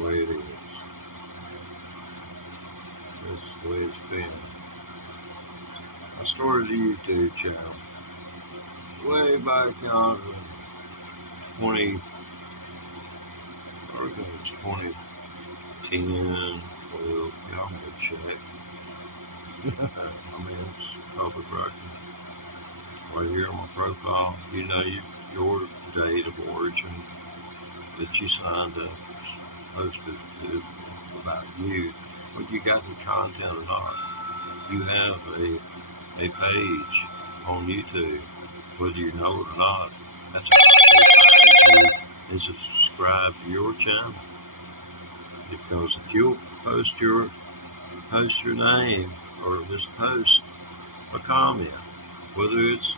the way it is. That's the way it's been. I started a YouTube channel way back yonder in 20, I reckon it's 2010. Well, y'all can go check. I mean, it's public record. Right here on my profile, you know your date of origin that you signed up posted to about you. Whether you got the content or not, you have a page on YouTube, whether you know it or not. That's how they find you, is to subscribe to your channel. Because if you'll post your name or just post a comment, whether it's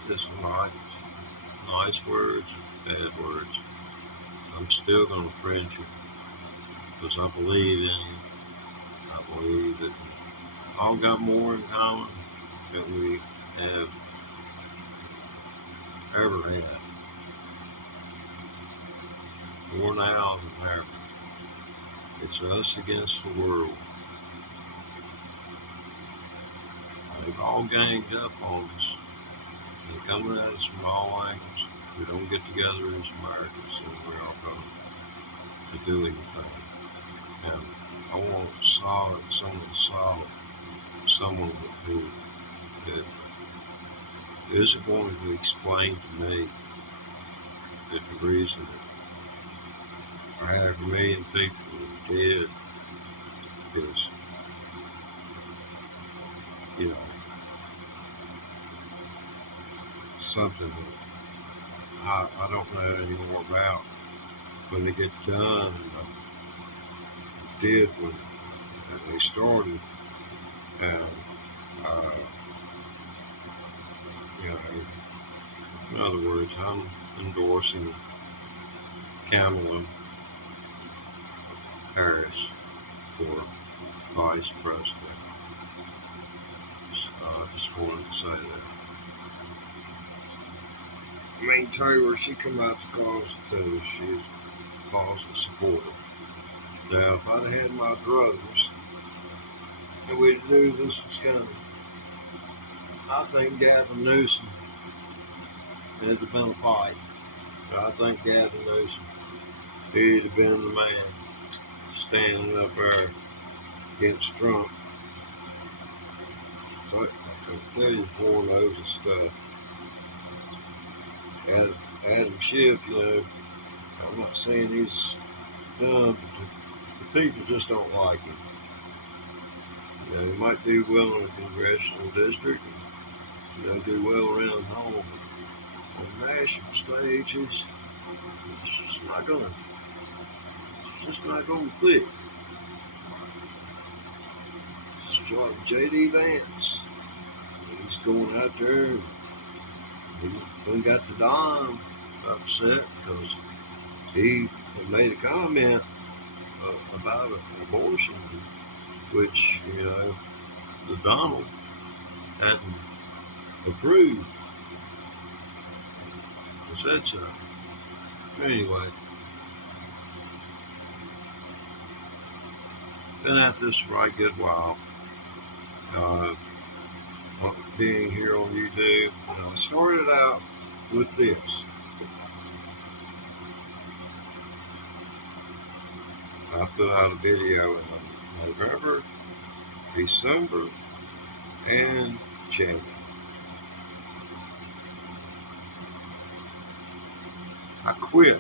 nice words, bad words, I'm still going to friend you because I believe in you. I believe that we all got more in common than we have ever had. More now than ever. It's us against the world. They've all ganged up on us. They're coming at us from all angles. We don't get together as Americans, and we're all going to do anything. And I want someone who isn't going to explain to me that the reason that 500,000 people are dead is, something that I don't know any more about. When they get done, did when they started, and in other words, I'm endorsing Kamala Harris for Vice President. I just wanted to say that. I mean, Taylor, she come out to cause it too. She's a cause supporter. Now, if I'd have had my druthers and we knew this was coming, I think Gavin Newsom had been a fight. But I think Gavin Newsom, he'd have been the man standing up there against Trump. So I can tell you more knows his stuff. Adam Schiff, I'm not saying he's dumb, but the people just don't like him. He might do well in a congressional district, and, do well around home. But on national stages, it's just not gonna click. It's like J.D. Vance. He's going out there. We got the Don upset because he made a comment about abortion, which, the Donald hadn't approved. He said so. Anyway, been at this for a good while. Being here on YouTube, and I started out with this. I put out a video in November, December, and January. I quit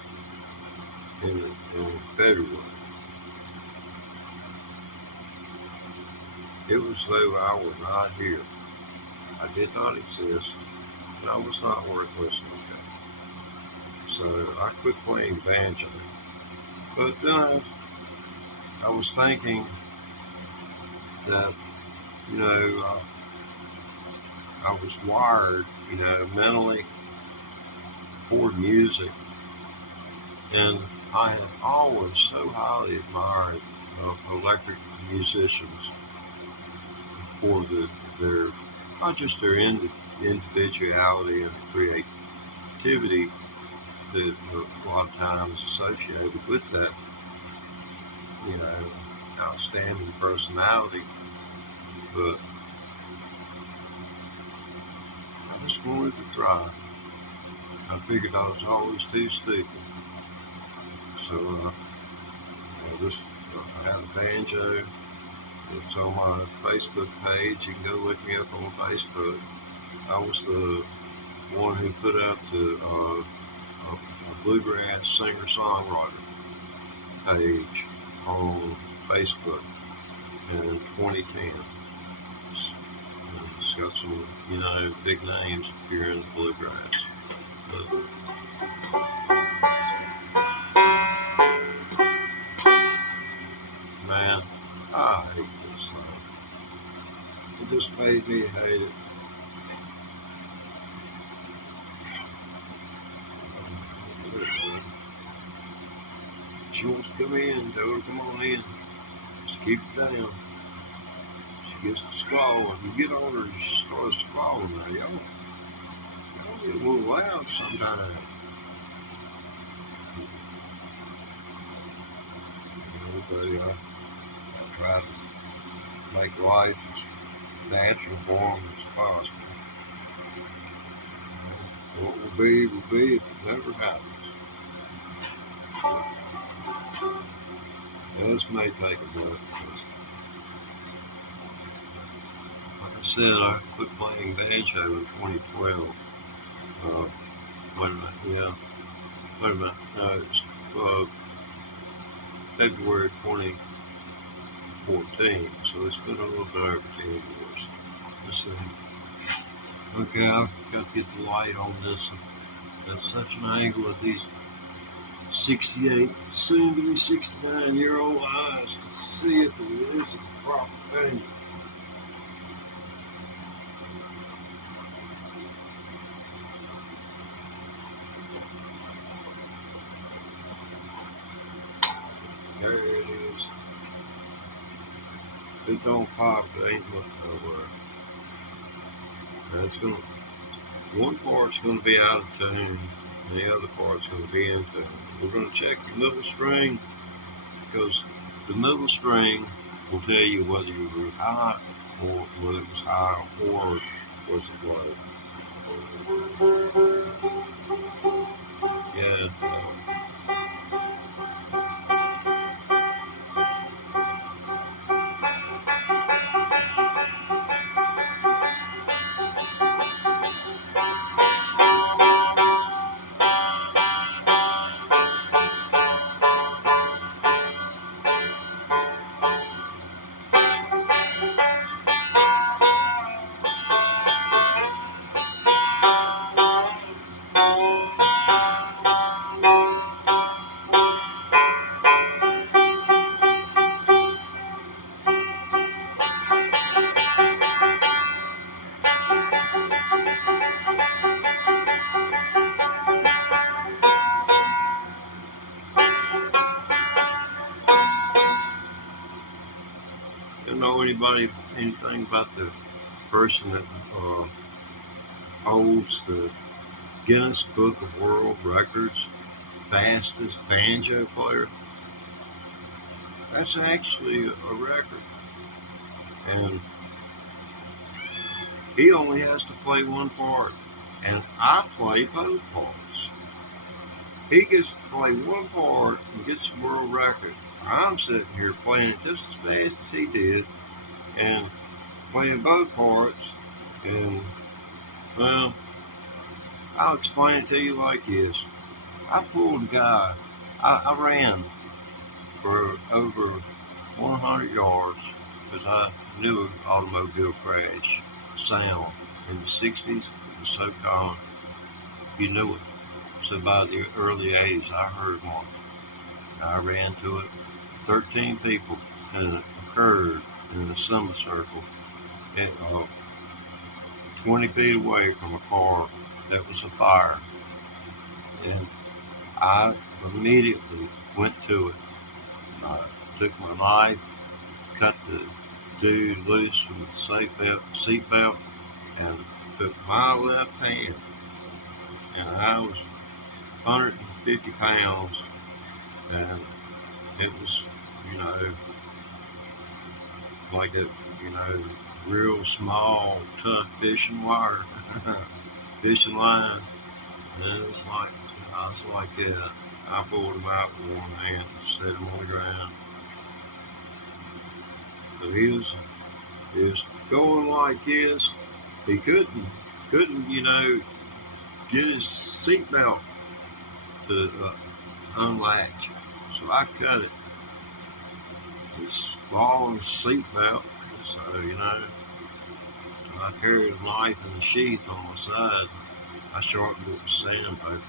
in February. It was though I was not here. I did not exist, and I was not worth listening to. So I quit playing banjo. But then I was thinking that, I was wired, mentally toward music. And I have always so highly admired electric musicians for their not just their individuality and creativity that a lot of times associated with that, outstanding personality, but I just wanted to try. I figured I was always too stupid. So I had a banjo. It's on my Facebook page. You can go look me up on Facebook. I was the one who put out a bluegrass singer-songwriter page on Facebook in 2010. It's got some, big names here in the bluegrass. But, man, I hate this thing. It just made me hate it. She wants to come in, tell her come on in. Just keep it down. She gets to squalling. You get on her, she starts squalling now. Y'all get a little loud sometimes. But I try to make life as natural for them as possible. What will be, if it never happens. And this may take a minute because, like I said, I quit playing banjo in 2012. Wait a minute. No, it's February 2014. So it's been a little bit over 10 years. Let's see. Okay, I've got to get the light on this. At such an angle of these 68, soon to be 69-year-old eyes to see it, but it is a proper thing. There it is. It don't pop, it ain't much nowhere. And it's one part's gonna be out of tune, and the other part's gonna be in tune. We're gonna check the middle string, because the middle string will tell you whether you were high or whether it was high or was it low. Yeah. You know anything about the person that holds the Guinness Book of World Records fastest banjo player? That's actually a record, and he only has to play one part, and I play both parts. He gets to play one part and gets the world record. I'm sitting here playing it just as fast as he did, and playing both parts, and, well, I'll explain it to you like this. I pulled a guy, I ran for over 100 yards because I knew an automobile crash sound in the 60s. It was so common, you knew it. So by the early 80s, I heard one. I ran to it, 13 people, and it occurred in a semicircle at 20 feet away from a car that was afire. And I immediately went to it. I took my knife, cut the dude loose from the seatbelt, and took my left hand. And I was 150 pounds, and it was you know, like a, real small, tough fishing wire, fishing line. And it was like, I was like that. I pulled him out with one hand and set him on the ground. But he was going like this. He couldn't, get his seatbelt to unlatch. So I cut it. His long seatbelt. So, so I carried a knife in the sheath on my side. I sharpened it with sandpaper.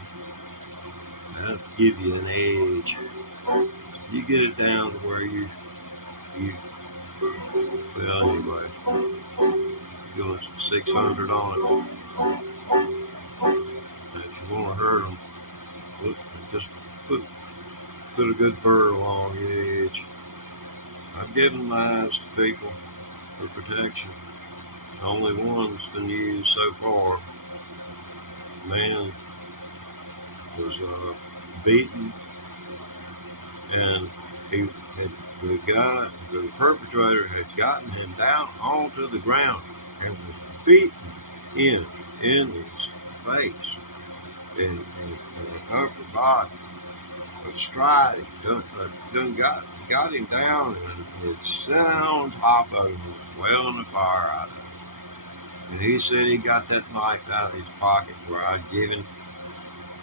That'll give you an edge. You get it down to where you well, anyway, you go 600 on it. And if you want to hurt them, just put a good burr along the edge. I've given knives to people for protection. Only one's been used so far. The man was beaten, and the perpetrator had gotten him down onto the ground and was beaten in his face and the upper body. But striding, got him down and it sat on top of him, welling the fire out of him. And he said he got that knife out of his pocket where I'd given,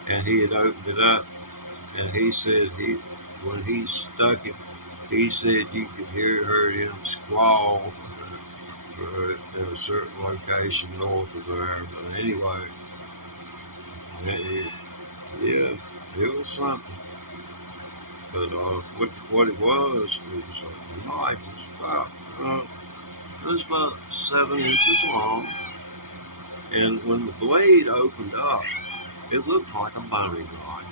and he had opened it up, and he said when he stuck it, he said you could heard him squall in a certain location north of there. But anyway, it was something. But what it was a knife. It was about 7 inches long, and when the blade opened up, it looked like a boning knife.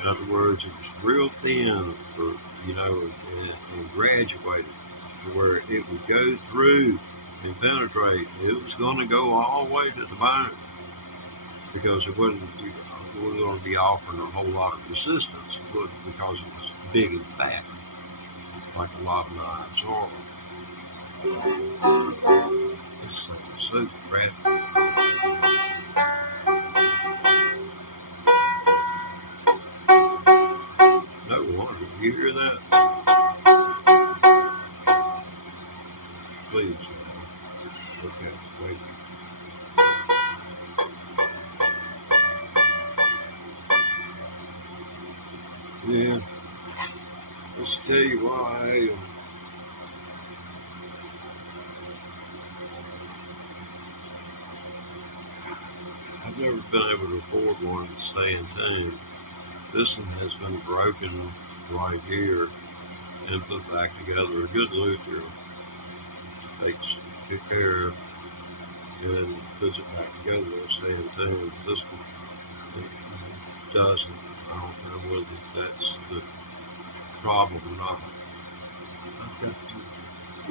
In other words, it was real thin, and graduated to where it would go through and penetrate. It was going to go all the way to the bone because it wasn't going to be offering a whole lot of resistance. It wasn't because it was big and fat, like a lot of knives are. It's so crappy. No wonder. You hear that? Please. Okay, thank you. Yeah. Let's tell you why I hate them. I've never been able to afford one to stay in tune. This one has been broken right here and put back together. A good luthier takes good care of and puts it back together and stay in tune. This one doesn't. I don't know whether that's the problem or not. I've got to,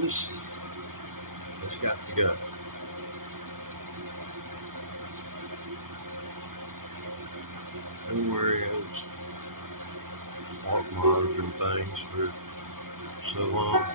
this has got to go. Don't worry, I was walk monitoring things for so long.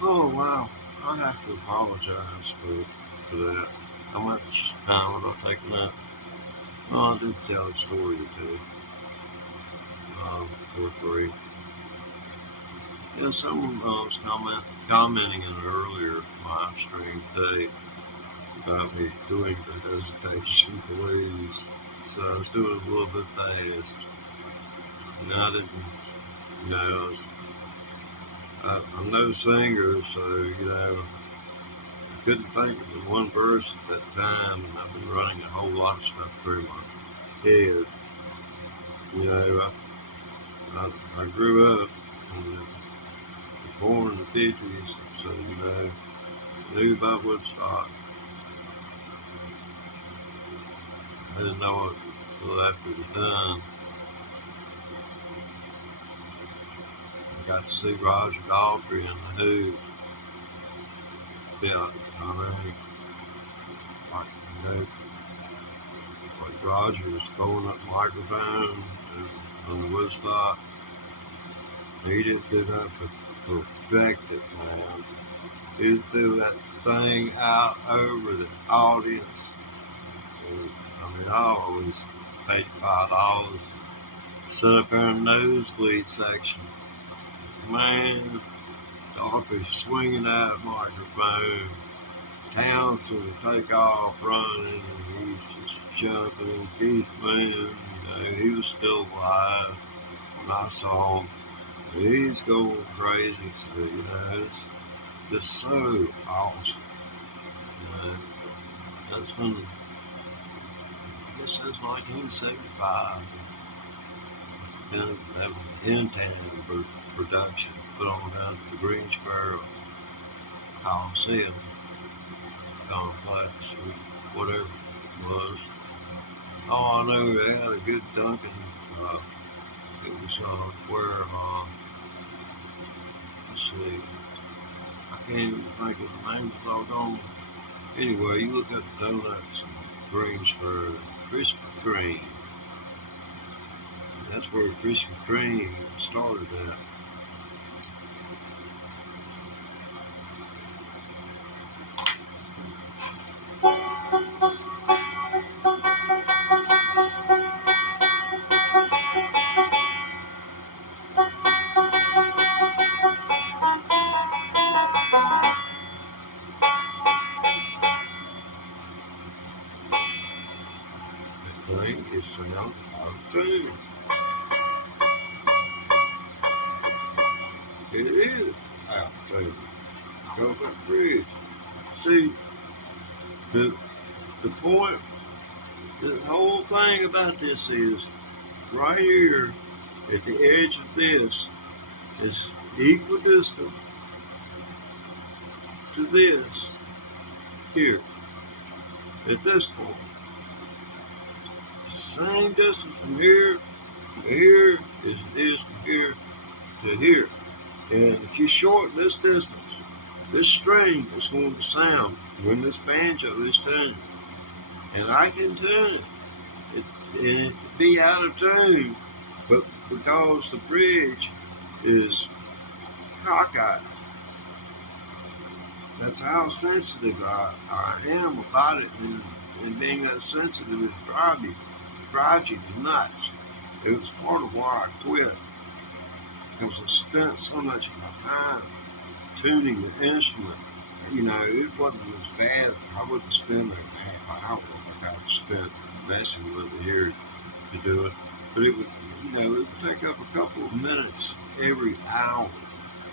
Oh wow, I have to apologize for that. How much time have I taken up? Oh, I did tell a story or two, or three. Yeah, someone was commenting in an earlier live stream today about me doing the hesitation blues. So I was doing a little bit fast. And I didn't, you know, I'm no singer, so, I couldn't think of the one verse at that time, and I've been running a whole lot of stuff through my head. You know, I grew up and was born in the 50s, so, knew about Woodstock. I didn't know it until after it was done. I got to see Roger Daltrey and the Who. Yeah, I mean, like, like Roger was throwing up microphone on the Woodstock. He didn't do that to perfect it, man. He threw that thing out over the audience. And, I always paid $5, sit up there in the nosebleed section. Man, Daltrey swinging that microphone. Townsend would take off running, and he was just jumping. Keith Moon, he was still alive when I saw him. He's going crazy, so, it's just so awesome. That's when, I guess that's 1975. And that was in Tandem production, put on down at the Greensboro Coliseum complex, or whatever it was. Oh, I know they had a good Duncan. It was where, let's see, I can't even think of the name of the doggone. Anyway, you look at the donuts in Greensboro, Krispy Kreme. That's where Krispy Kreme started at. The thing is sound out of tune. It is out of tune. Coconut Bridge. See, the point, the whole thing about this is right here at the edge of this is equidistant to this here at this point. It's the same distance from here to here as it is from here to here. And if you shorten this distance, this string is going to sound when this banjo is tuned. And I can tune it. And it be out of tune, but because the bridge is cockeyed. That's how sensitive I am about it, and being that sensitive is drives you nuts. It was part of why I quit. Because I spent so much of my time tuning the instrument. It wasn't as bad. I wouldn't spend a half hour like I've spent messing with it here to do it. But it would take up a couple of minutes every hour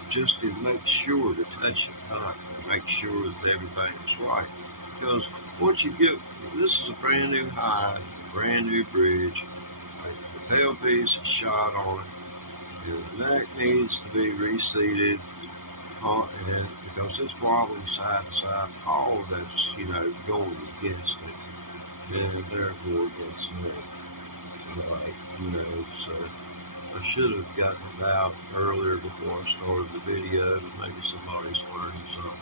just to make sure to touch it up and make sure that everything is right. Because once you get, this is a brand new high, brand new bridge, the tailpiece is shot on it, and the neck needs to be reseated, and because it's wobbling side to side, all of that's, going against it, and therefore it's not right, so I should have gotten it out earlier before I started the video, but maybe somebody's learning something.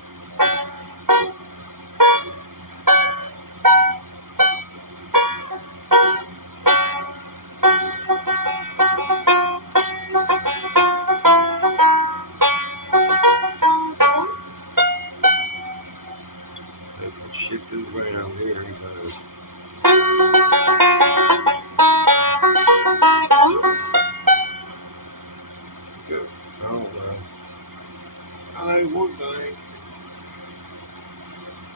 I know one thing.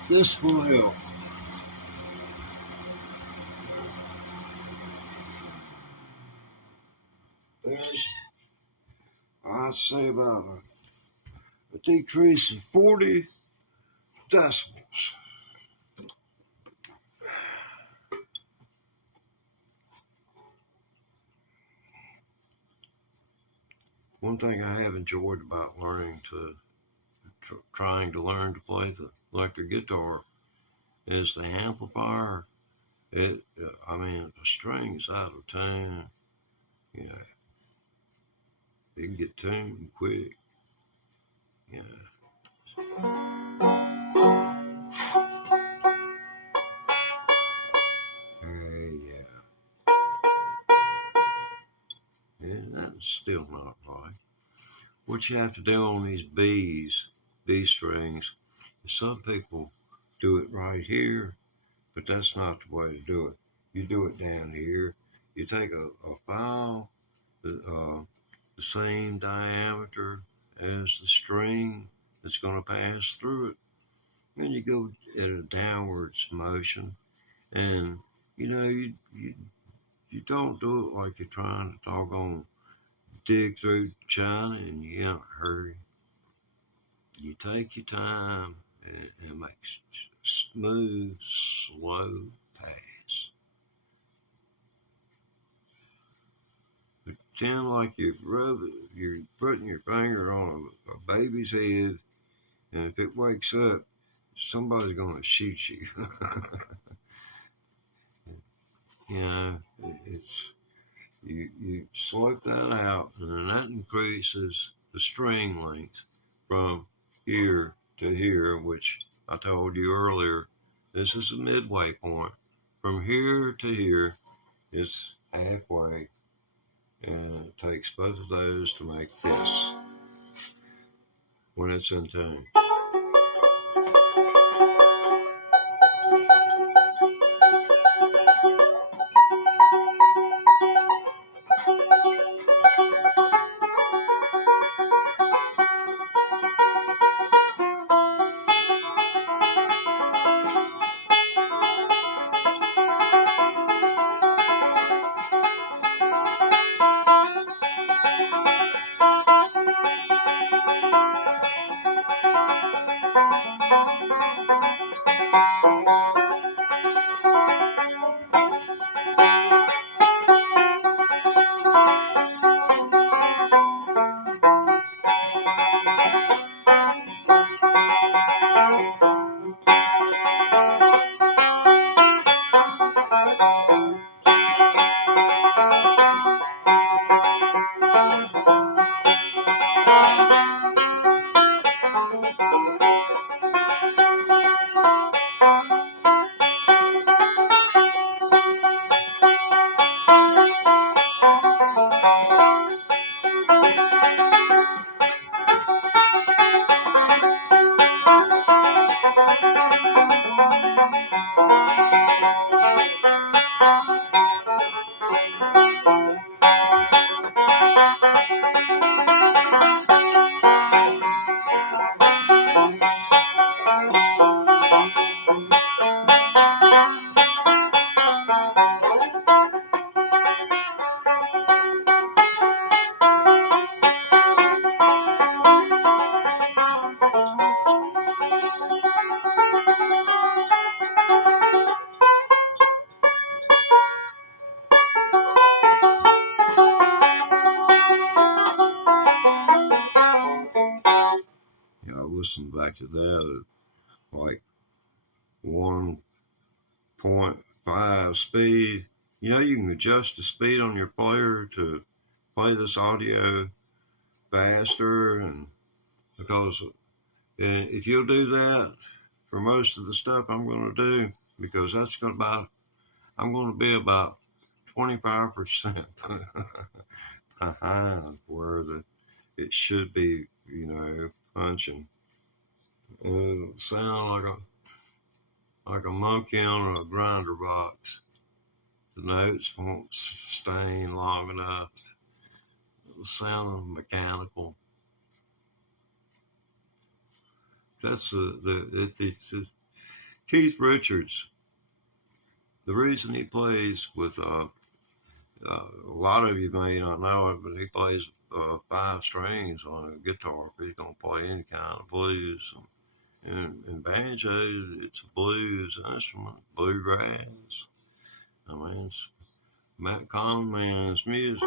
This will help. There's, I'd say, about a decrease of 40 decibels. One thing I have enjoyed about trying to learn to play the electric guitar is the amplifier. The strings out of tune. You know, it can get tuned quick. You know. Yeah, that's still not right. What you have to do on these B strings, is some people do it right here, but that's not the way to do it. You do it down here. You take a file, the same diameter as the string that's going to pass through it, and you go at a downwards motion, and you don't do it like you're trying to doggone dig through China and you in a hurry. You take your time and make smooth, slow pass. Pretend like you're putting your finger on a baby's head, and if it wakes up, somebody's going to shoot you. You slope that out, and then that increases the string length from here to here, which I told you earlier, this is a midway point. From here to here is halfway, and it takes both of those to make this when it's in tune. Listen back to that at like 1.5 speed. You can adjust the speed on your player to play this audio faster, and because if you'll do that for most of the stuff I'm going to do, because I'm going to be about 25% behind where it should be, punching. It'll sound like a monkey on a grinder box. The notes won't sustain long enough. It'll sound mechanical. That's it's Keith Richards. The reason he plays with a lot of you may not know it, but he plays 5 strings on a guitar. If he's gonna play any kind of blues and banjo, it's a blues instrument, bluegrass. I mean, it's Matt Common Man's music.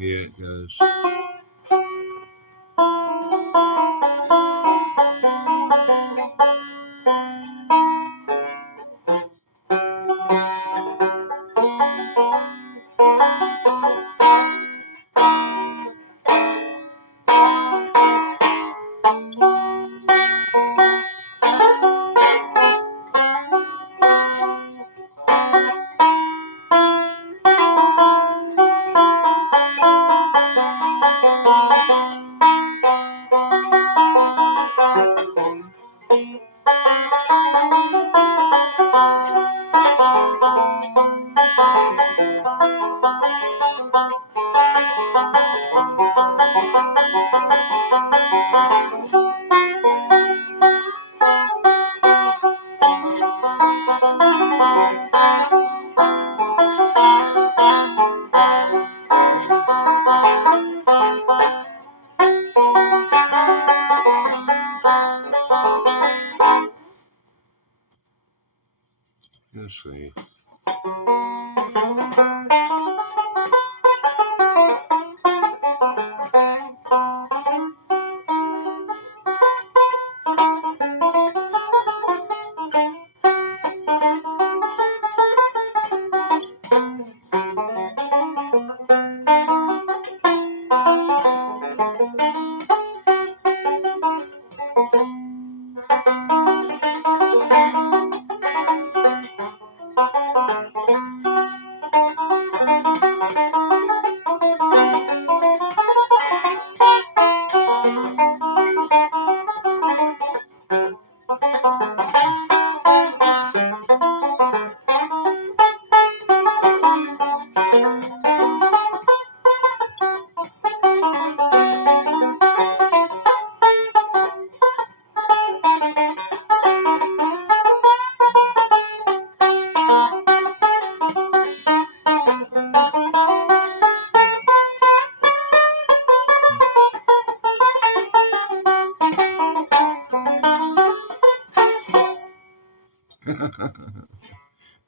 Yeah, it goes. Let's see.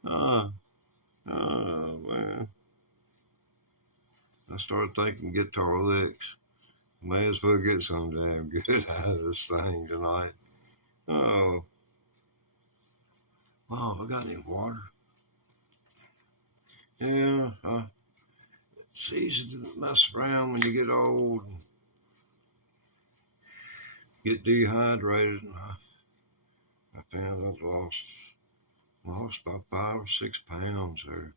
oh, oh man! I started thinking guitar licks. May as well get some damn good out of this thing tonight. Oh, wow! I got any water? Yeah, it's easy to mess around when you get old and get dehydrated. And I found I've lost about 5 or 6 pounds there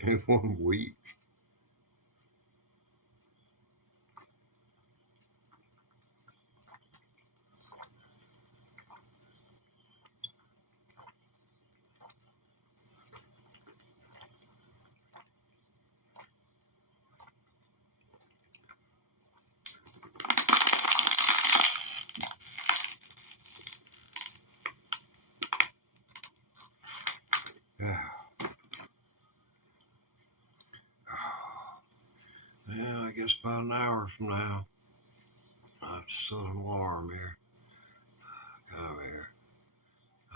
in 1 week. Yeah, I guess about an hour from now, I have to set an alarm here. Come here.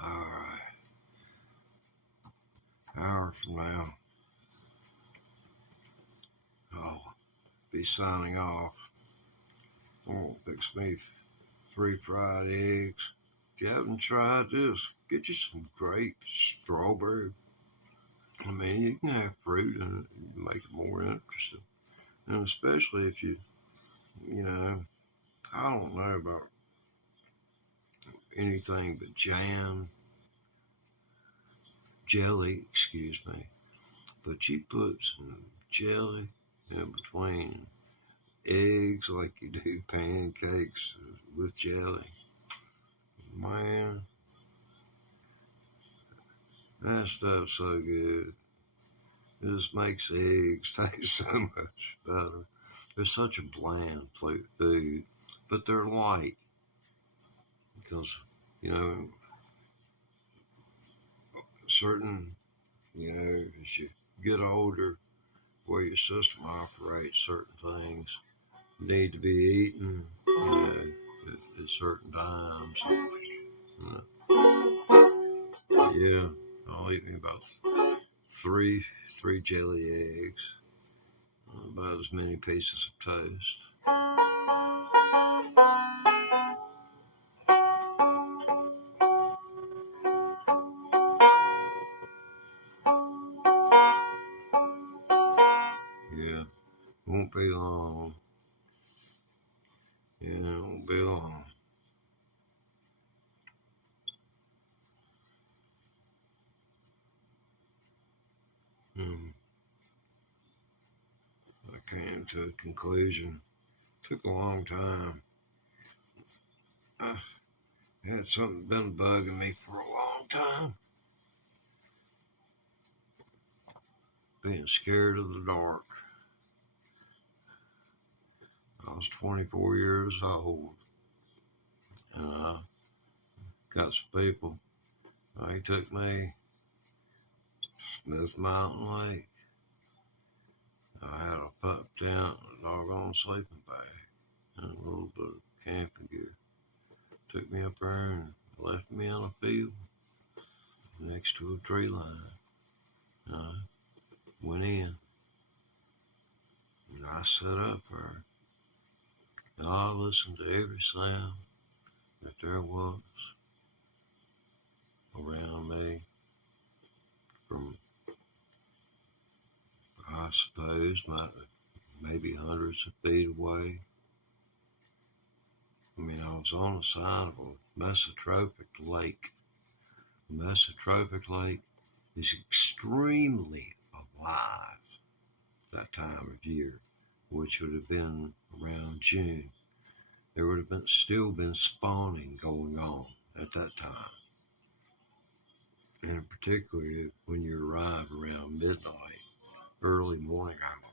All right. Hour from now, I'll be signing off. Won't fix me refried eggs. If you haven't tried this, get you some grapes, strawberry. I mean, you can have fruit and make it more interesting. And especially if you know, I don't know about anything but jelly, excuse me. But you put some jelly in between eggs like you do pancakes with jelly. Man, that stuff's so good. It just makes eggs taste so much better. They're such a bland food, but they're light because, you know, certain, as you get older, where your system operates, certain things need to be eaten, at certain times. Yeah, I'll eat me about three jelly eggs, about as many pieces of toast. Yeah, won't be long. Yeah, it won't be long. I came to a conclusion. Took a long time. I had something been bugging me for a long time. Being scared of the dark. I was 24 years old, and I got some people. They took me Smith Mountain Lake. I had a pup tent, a doggone sleeping bag, and a little bit of camping gear. Took me up there and left me in a field next to a tree line. I went in, and I sat up there, and I listened to every sound that there was around me from, I suppose, maybe hundreds of feet away. I mean, I was on the side of a mesotrophic lake. A mesotrophic lake is extremely alive that time of year, which would have been around June. There would have still been spawning going on at that time. And particularly when you arrive around midnight, early morning hours.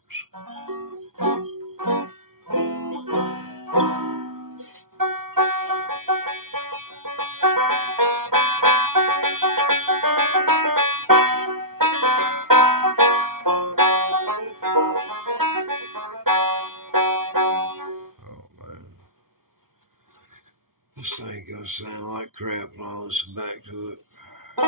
This thing gonna sound like crap when I listen back to it. I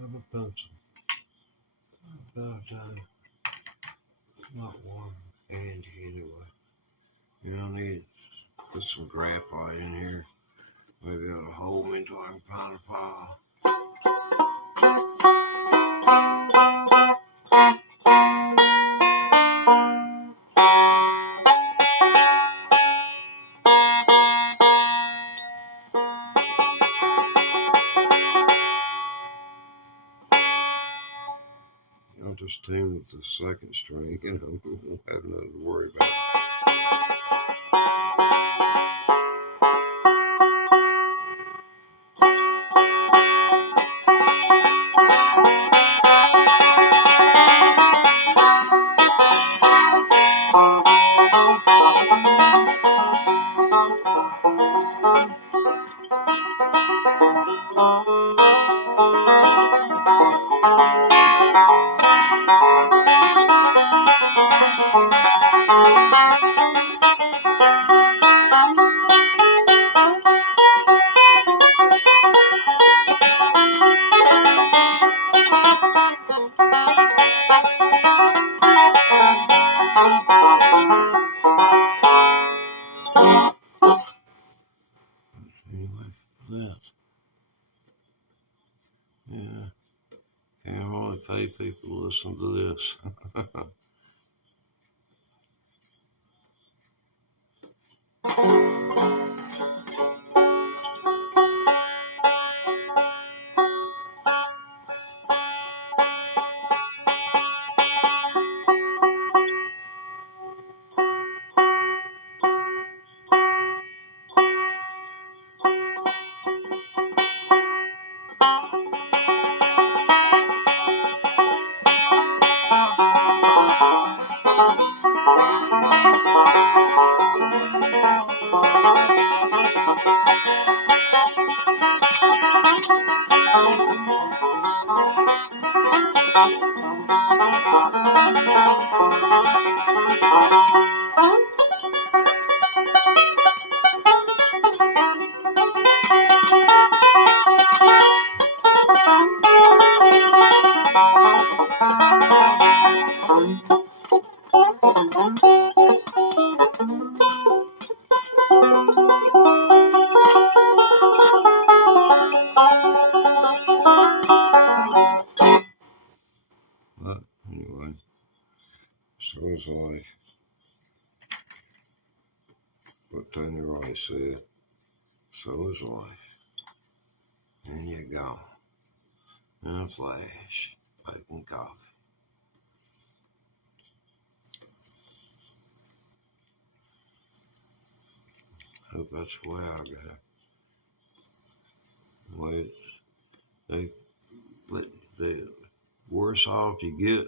have a pencil. Not one handy anyway. I need to put some graphite in here. Maybe it'll hold me until I can find a file. I'll just tune with the second string and I won't have nothing to worry about. But anyway, so is life. What Tony Rice said. So is life. And you go. In a flash, making coffee. Hope that's the way I go. The way the worse off you get,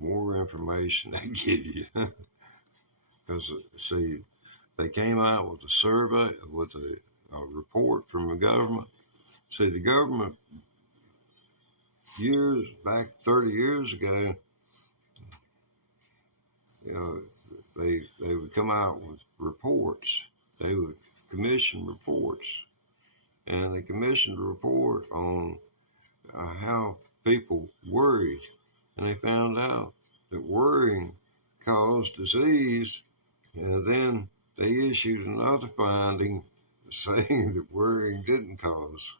more information they give you. Because, see, they came out with a survey, with a report from the government. See, the government, years back, 30 years ago, you know, they would come out with reports. They would commission reports. And they commissioned a report on how people worried. And they found out that worrying caused disease. And then they issued another finding saying that worrying didn't cause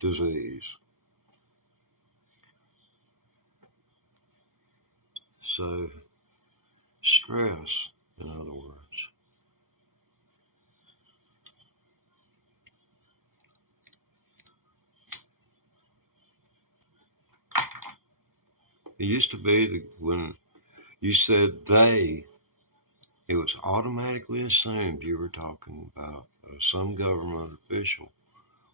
disease. So, stress, in other words. It used to be that when you said they, it was automatically assumed you were talking about some government official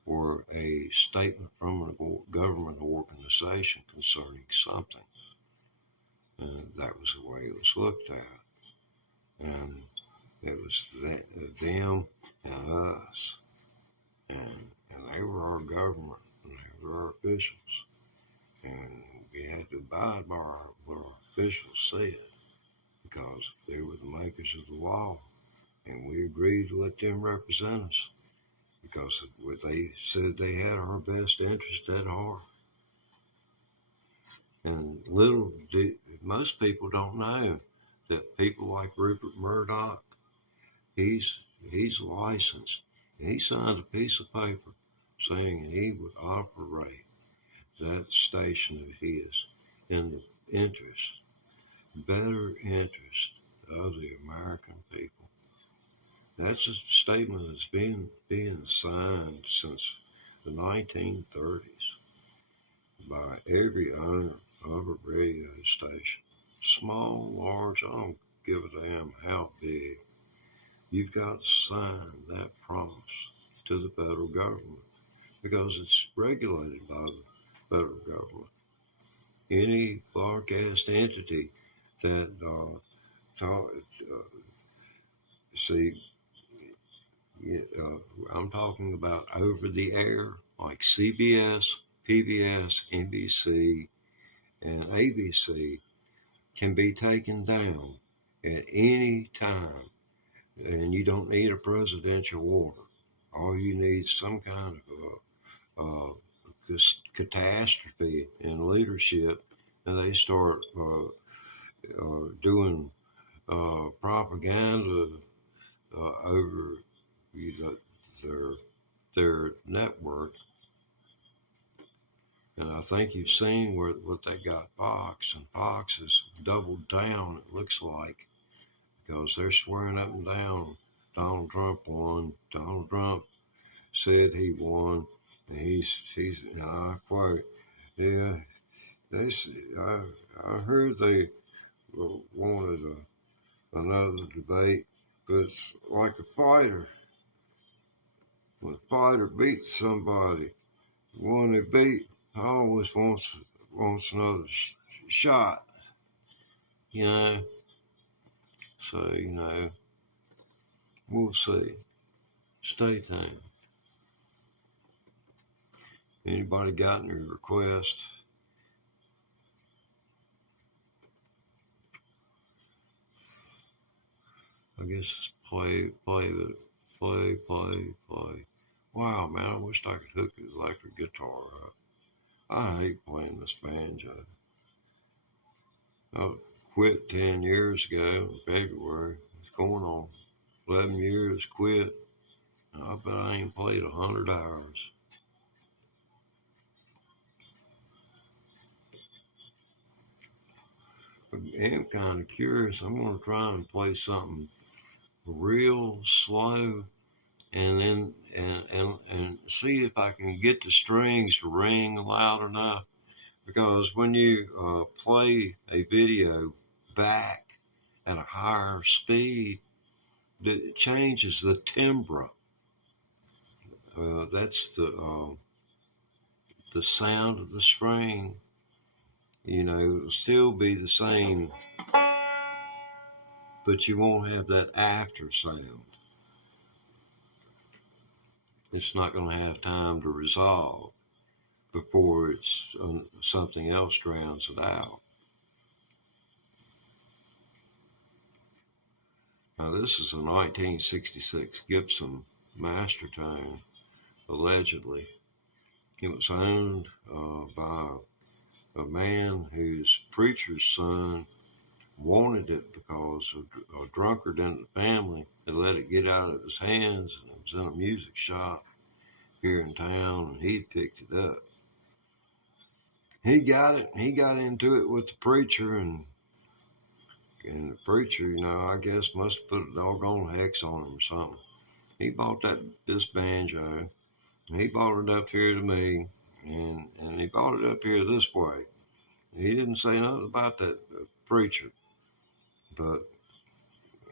or a statement from a government organization concerning something. And that was the way it was looked at. And it was them and us. And they were our government, and they were our officials. And we had to abide by what our officials said, because they were the makers of the law, and we agreed to let them represent us because they said they had our best interest at heart. And most people don't know that people like Rupert Murdoch, he's licensed, and he signed a piece of paper saying he would operate that station of his in the better interest of the American people. That's a statement that's been being signed since the 1930s by every owner of a radio station. Small, large, I don't give a damn how big. You've got to sign that promise to the federal government because it's regulated by the federal government. Any broadcast entity that I'm talking about over the air, like CBS, PBS, NBC, and ABC, can be taken down at any time, and you don't need a presidential order. All you need is some kind of catastrophe in leadership, and they start doing propaganda over their network, And I think you've seen what they got Fox, and Fox has doubled down, it looks like, because they're swearing up and down Donald Trump won. Donald Trump said he won, and he's and I quote, yeah, I heard they wanted another debate, but it's like a fighter. When a fighter beats somebody, the one they beat always wants another shot, you know. So we'll see. Stay tuned. Anybody got any requests? I guess it's play. Wow, man, I wish I could hook the electric guitar up. I hate playing this banjo. I quit 10 years ago in February. It's going on 11 years quit. And I bet I ain't played 100 hours. I am kind of curious. I'm going to try and play something real slow and then and see if I can get the strings to ring loud enough, because when you play a video back at a higher speed, it changes the timbre. That's the sound of the string. It'll still be the same, but you won't have that after sound. It's not going to have time to resolve before something else drowns it out. Now, this is a 1966 Gibson Mastertone, allegedly. It was owned by a man whose preacher's son wanted it because a drunkard in the family had let it get out of his hands, and it was in a music shop here in town, and he picked it up. He got it. He got into it with the preacher, and the preacher, I guess must have put a doggone hex on him or something. He bought this banjo, and he bought it up here to me, and he bought it up here this way. He didn't say nothing about that preacher, but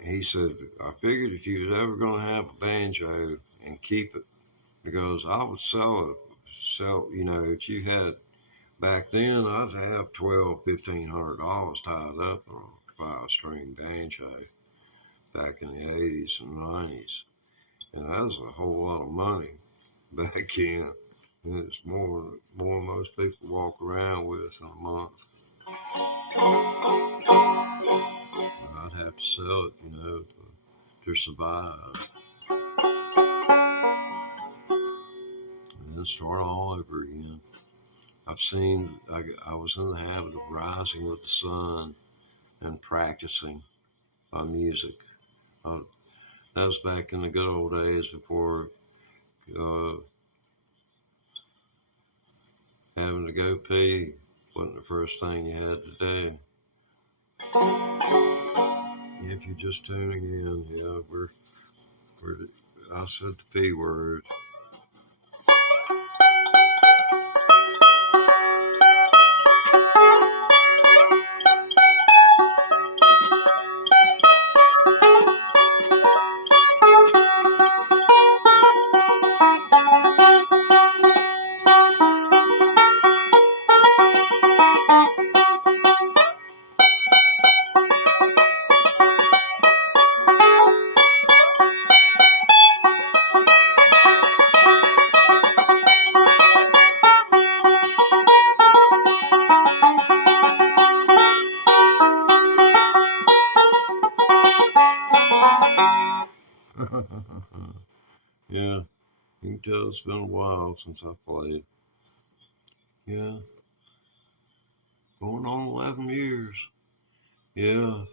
he said, I figured if you was ever going to have a banjo and keep it, because I would sell, if you had, back then I'd have $1,200-$1,500 tied up on a 5-string banjo back in the 80s and 90s. And that was a whole lot of money back then. And it's more than most people walk around with in a month. And I'd have to sell it, to survive. And then start all over again. I was in the habit of rising with the sun and practicing my music. That was back in the good old days before having to go pee wasn't the first thing you had to do. If you're just tuning in, I said the P word. Yeah, you can tell it's been a while since I played. Yeah, going on 11 years. Yeah,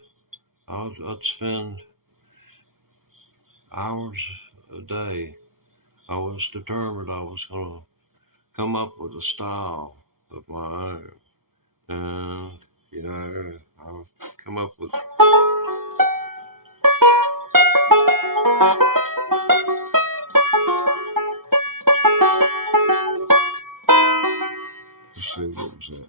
I'd spend hours a day. I was determined I was going to come up with a style of my own. And, you know, I've come up with. Let's see, what was that?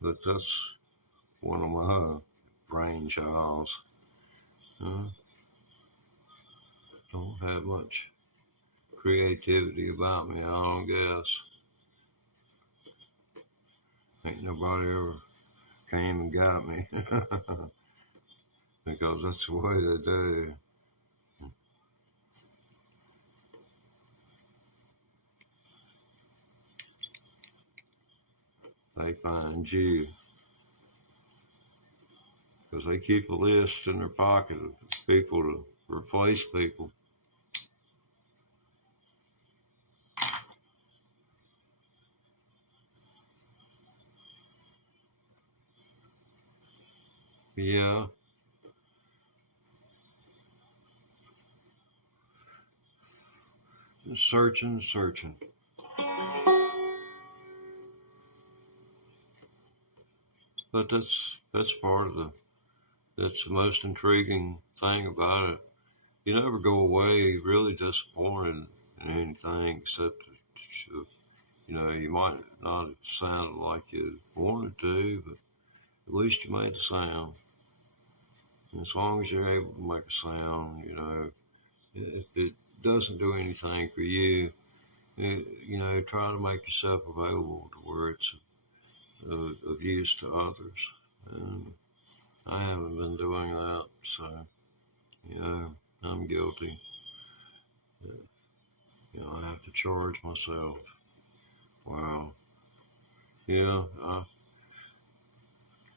But that's one of my brainchilds. Don't have much creativity about me, I don't guess. Ain't nobody ever came and got me. Because that's the way they do. They find you. Because they keep a list in their pocket of people to replace people. Yeah. Searching. But that's part of that's the most intriguing thing about it. You never go away really disappointed in anything except that, you know, you might not have sounded like you wanted to, but at least you made the sound. And as long as you're able to make a sound, you know, if it doesn't do anything for you, you know, try to make yourself available to where it's of use to others. And I haven't been doing that, so, you know, I'm guilty. You know, I have to charge myself. Wow. Yeah,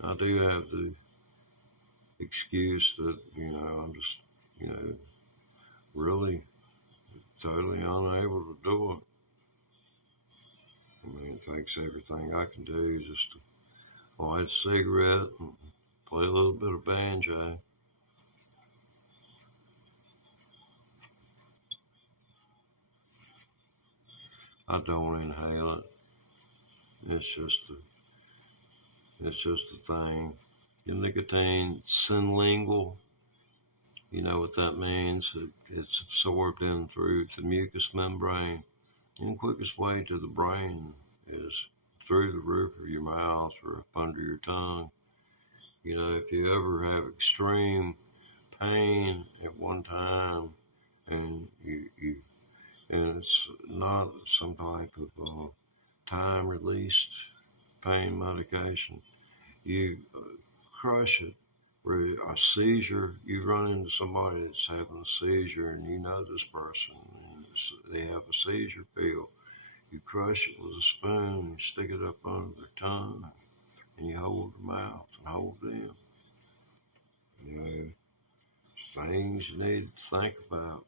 I do have the excuse that, you know, I'm just, you know, really totally unable to do it. I mean, it takes everything I can do just to light a cigarette and play a little bit of banjo. I don't inhale it. It's just the thing. The nicotine sublingual, you know what that means? It's absorbed in through the mucous membrane. And the quickest way to the brain is through the roof of your mouth or up under your tongue. You know, if you ever have extreme pain at one time and and it's not some type of time released pain medication, you crush it. Where a seizure, you run into somebody that's having a seizure and you know this person and they have a seizure pill. You crush it with a spoon, you stick it up under their tongue, and you hold their mouth and hold them. You know, things you need to think about.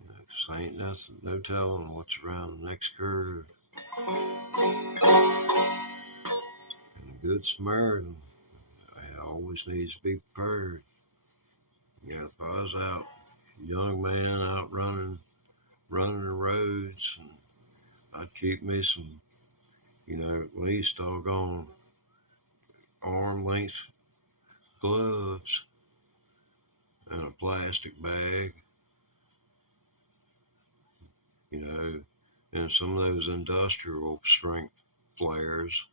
You know, 'cause ain't nothing, no telling what's around the next curve. And a good Samaritan always needs to be prepared. You know, if I was out, young man out running the roads, and I'd keep me some, you know, at least doggone arm length gloves and a plastic bag, you know, and some of those industrial strength flares,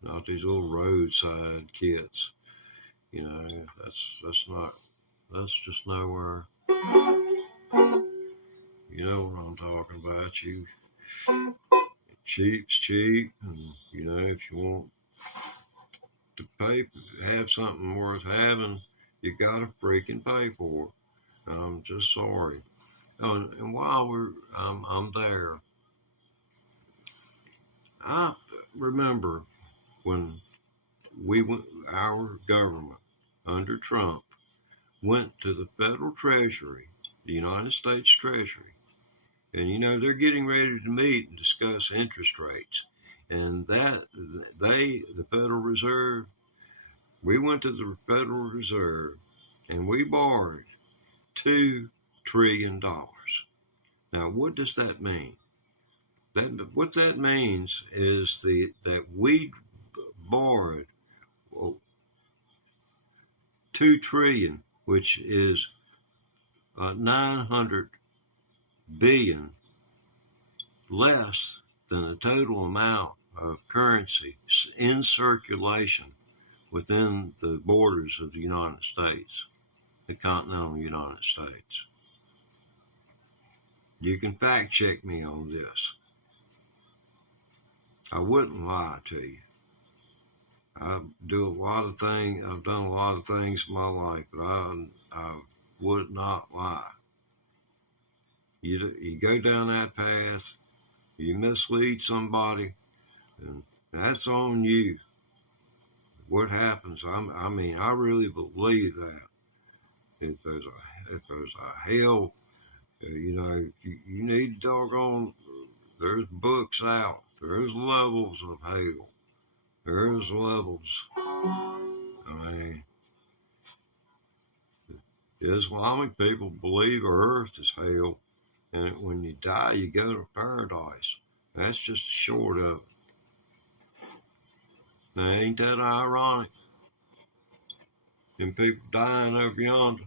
not these little roadside kits. You know, that's just nowhere. You know what I'm talking about. cheap's cheap, and if you want to have something worth having, you gotta freaking pay for it. I'm just sorry. And while I'm there, I remember when our government under Trump went to the federal treasury, the United States Treasury, and they're getting ready to meet and discuss interest rates. And the Federal Reserve, we went to the Federal Reserve and we borrowed $2 trillion. Now, what does that mean? What that means is that we borrowed $2 trillion, which is 900 billion less than the total amount of currency in circulation within the borders of the United States, the continental United States. You can fact check me on this. I wouldn't lie to you. I've done a lot of things in my life, but I would not lie. You go down that path, you mislead somebody, and that's on you. What happens? I really believe that if there's a hell, you need doggone. There's books out. There's levels of hell. There's levels. The Islamic people believe Earth is hell, and when you die, you go to paradise. That's just short of it. Now, ain't that ironic? Them people dying over yonder.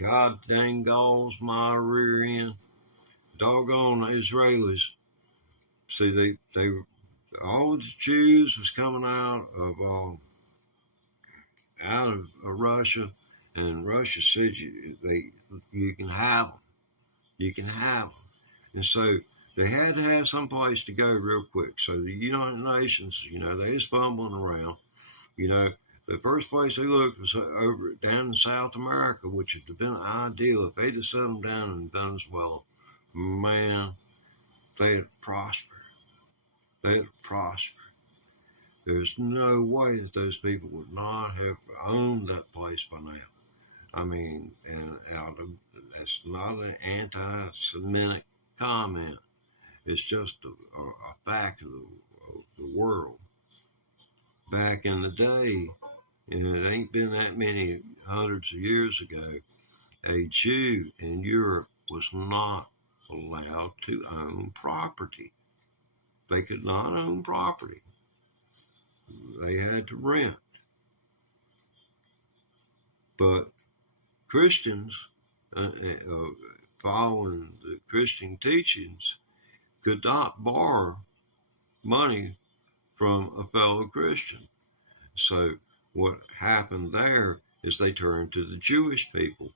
God dang galls my rear end. Doggone Israelis. See, they all the Jews was coming out of Russia, and Russia said you can have them. You can have them. And so they had to have some place to go real quick. So the United Nations, they was fumbling around. The first place they looked was over down in South America, which would have been ideal if they'd have set them down in Venezuela. Man, they'd have prospered. They'd have prospered. There's no way that those people would not have owned that place by now. And that's not an anti-Semitic comment. It's just a fact of the world. Back in the day, and it ain't been that many hundreds of years ago, a Jew in Europe was not allowed to own property. They could not own property. They had to rent. But Christians, following the Christian teachings, could not borrow money from a fellow Christian. So what happened there is they turned to the Jewish people,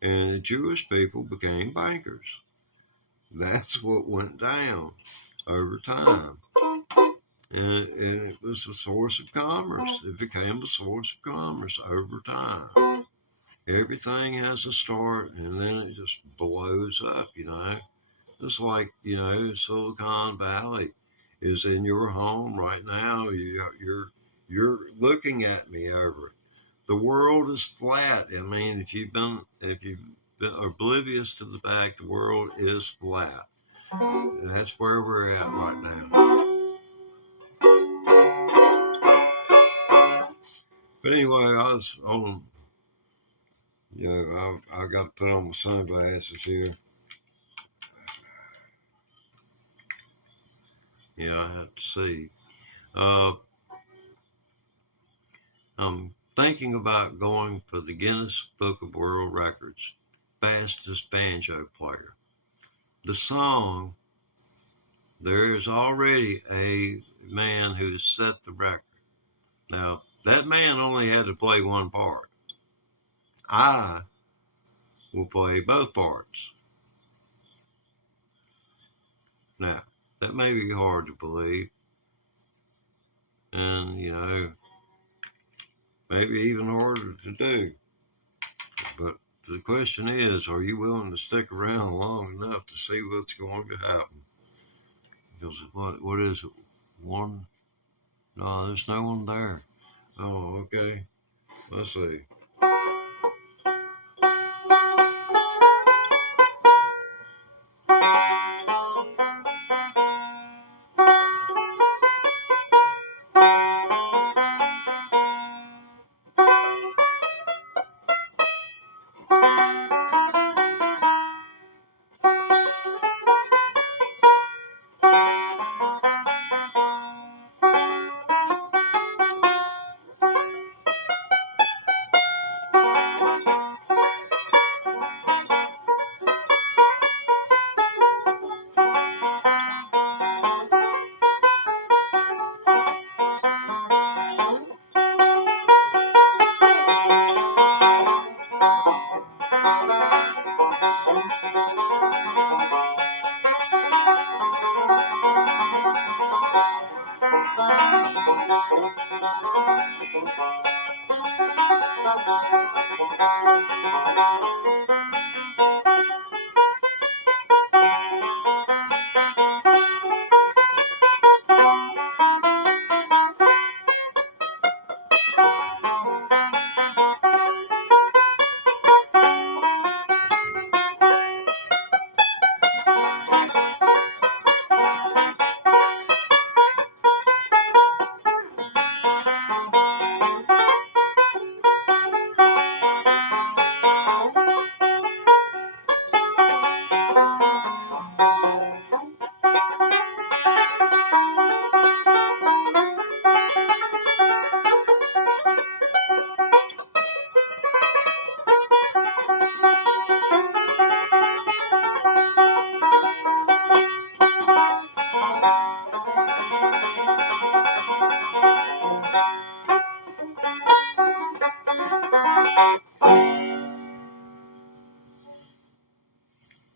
and the Jewish people became bankers. That's what went down over time. And it was a source of commerce. It became a source of commerce over time. Everything has a start, and then it just blows up, Just like, Silicon Valley is in your home right now. You're looking at me over it. The world is flat. If you've been oblivious to the fact the world is flat, and that's where we're at right now. But anyway, I was on. I got to put on my sunglasses here. Yeah, I have to see. I'm thinking about going for the Guinness Book of World Records, fastest banjo player. The song, there is already a man who has set the record. Now, that man only had to play one part. I will play both parts. Now, that may be hard to believe, and, you know, maybe even harder to do. But the question is, are you willing to stick around long enough to see what's going to happen? Because what is it? One? No, there's no one there. Oh, okay. Let's see.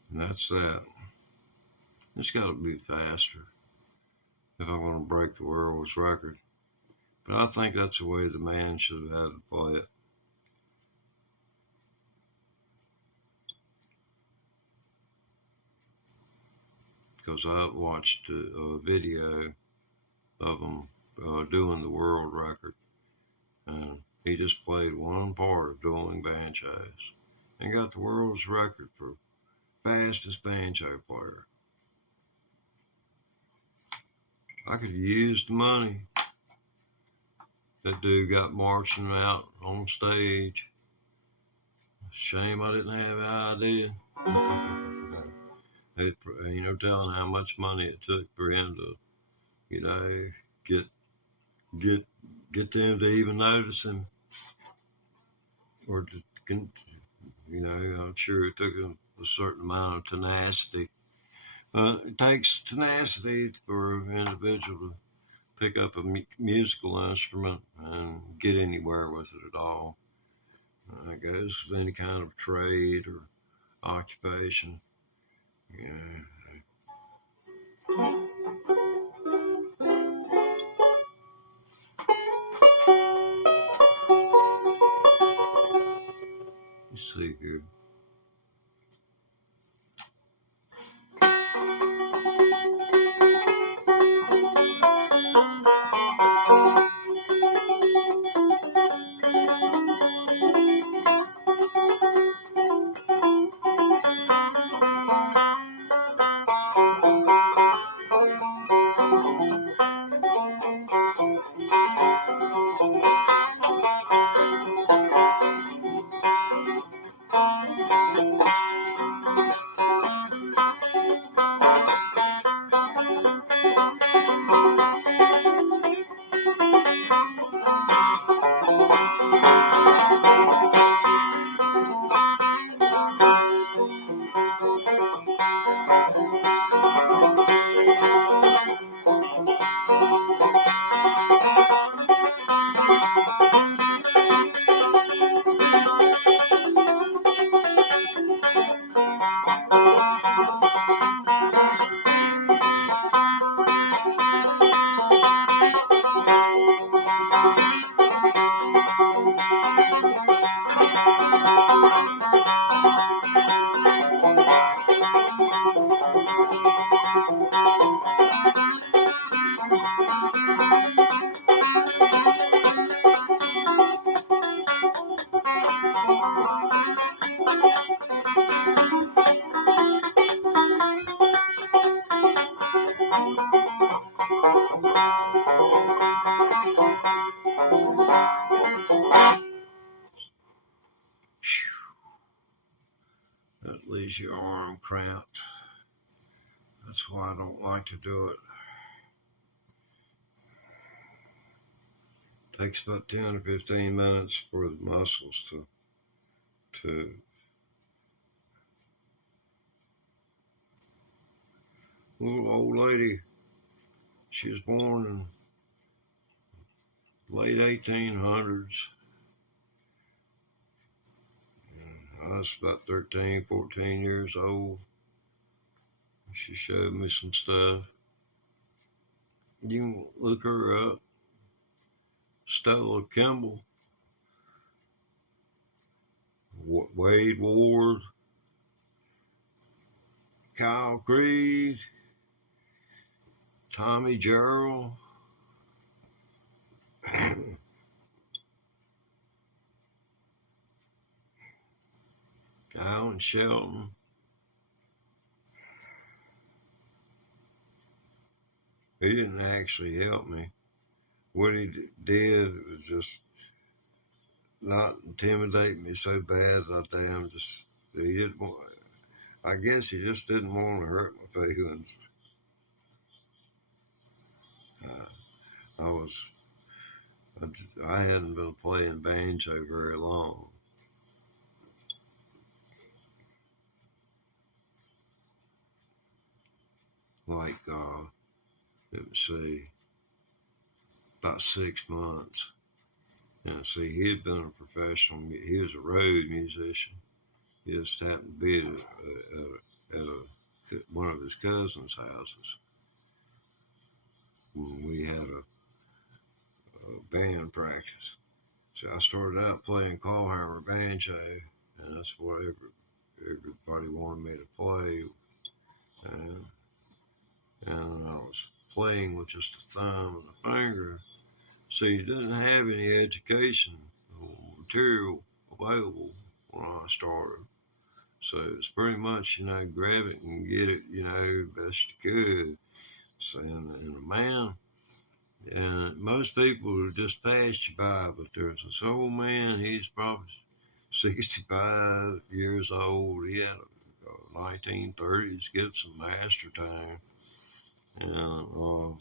And that's that. It's got to be faster if I'm going to break the world's record. But I think that's the way the man should have had to play it. Because I watched a video of him doing the world record. And he just played one part of dueling banjos and got the world's record for fastest banjo player. I could have used the money. That dude got marching out on stage. Shame I didn't have an idea. Ain't no telling how much money it took for him to, you know, get them to even notice him, or to, you know, I'm sure it took a certain amount of tenacity. It takes tenacity for an individual to pick up a musical instrument and get anywhere with it at all. It goes with any kind of trade or occupation. Yeah. Let's see here. That leaves your arm cramped. That's why I don't like to do it. Takes about 10 to 15 minutes for the muscles to little old lady. She was born in late 1800s. I was about 13, 14 years old. She showed me some stuff. You can look her up. Stella Kimball, Wade Ward, Kyle Creed, Tommy Gerald, Alan Shelton. He didn't actually help me. What he did was just not intimidate me so bad that he didn't want, I guess he just didn't want to hurt my feelings. I hadn't been playing banjo very long. Like, let me see, about 6 months. And see, he had been a professional, he was a road musician. He just happened to be at one of his cousin's houses when we had a band practice. So I started out playing clawhammer banjo, and that's what everybody wanted me to play. And I was playing with just a thumb and a finger. So you didn't have any education or material available when I started. So it's pretty much, grab it and get it, best you could. So, and a man, and most people would just pass you by, but there's this old man, he's probably 65 years old. He had a 1930s Gibson Master time. And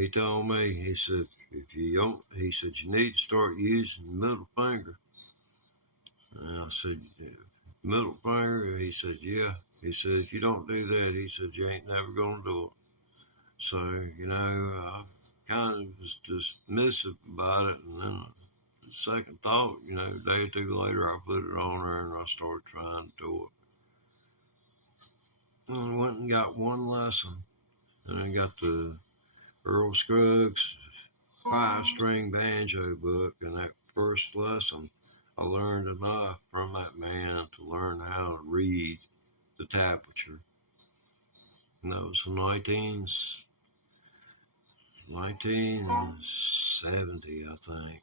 he told me, he said, you need to start using the middle finger. And I said, middle finger? He said, yeah. He said, if you don't do that, he said, you ain't never going to do it. So, I kind of was dismissive about it. And then the second thought, a day or two later, I put it on there and I started trying to do it. And I went and got one lesson. And I got the Earl Scruggs 5-string banjo book. And that first lesson, I learned enough from that man to learn how to read the tablature. And that was in 1970, I think.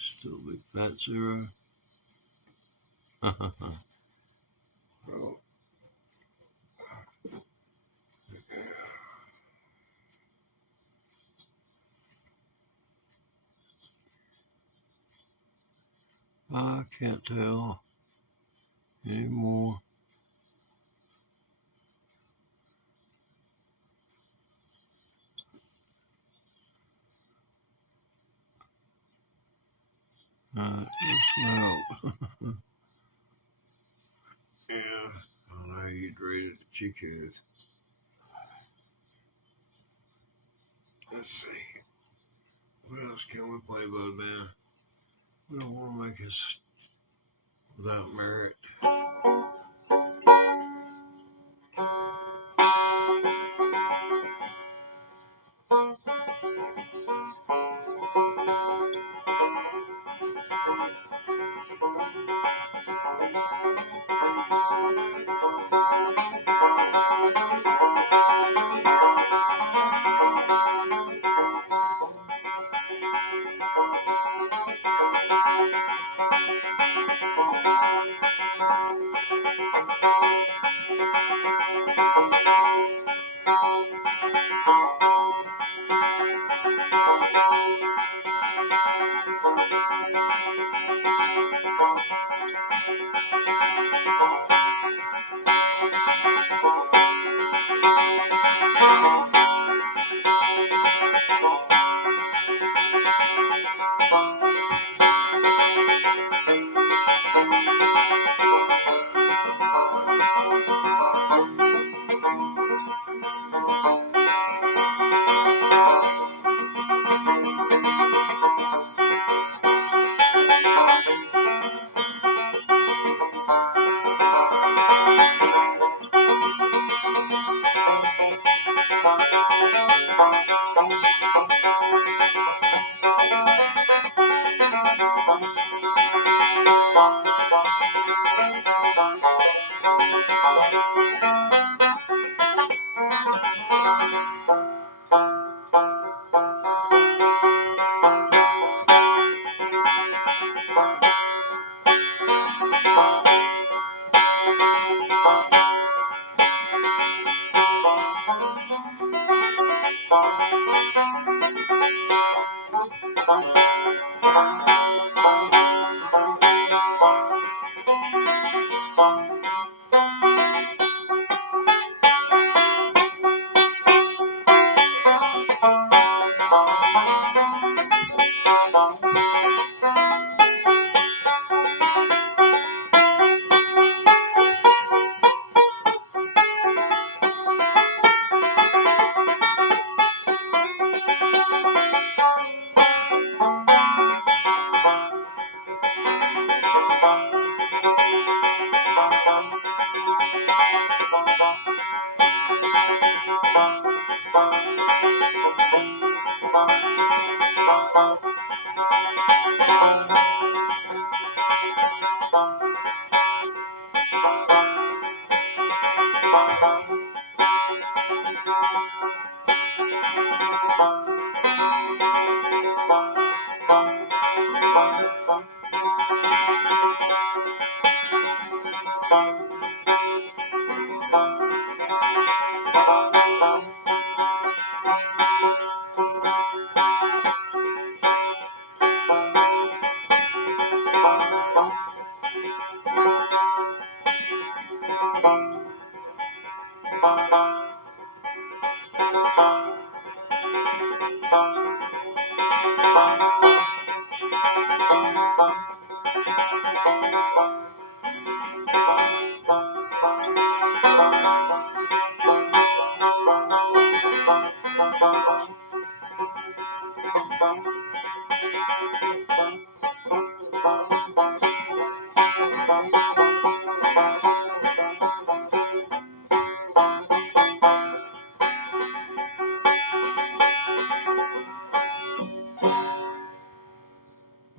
Still big fat zero. I can't tell anymore. Let's smell. Yeah, I know you'd read it that you could. Let's see. What else can we play, Bud Man? We don't want to make us without merit.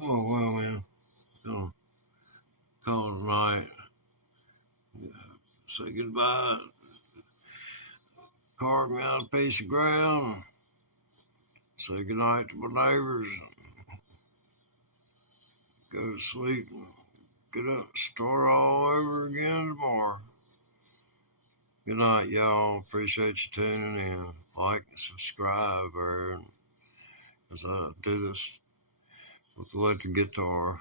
Oh, well, man. Gonna call it tonight. Say goodbye. Carve me out a piece of ground. Say goodnight to my neighbors. Go to sleep. Get up, start all over again tomorrow. Good night, y'all. Appreciate you tuning in. Like and subscribe, as I do this with the electric guitar.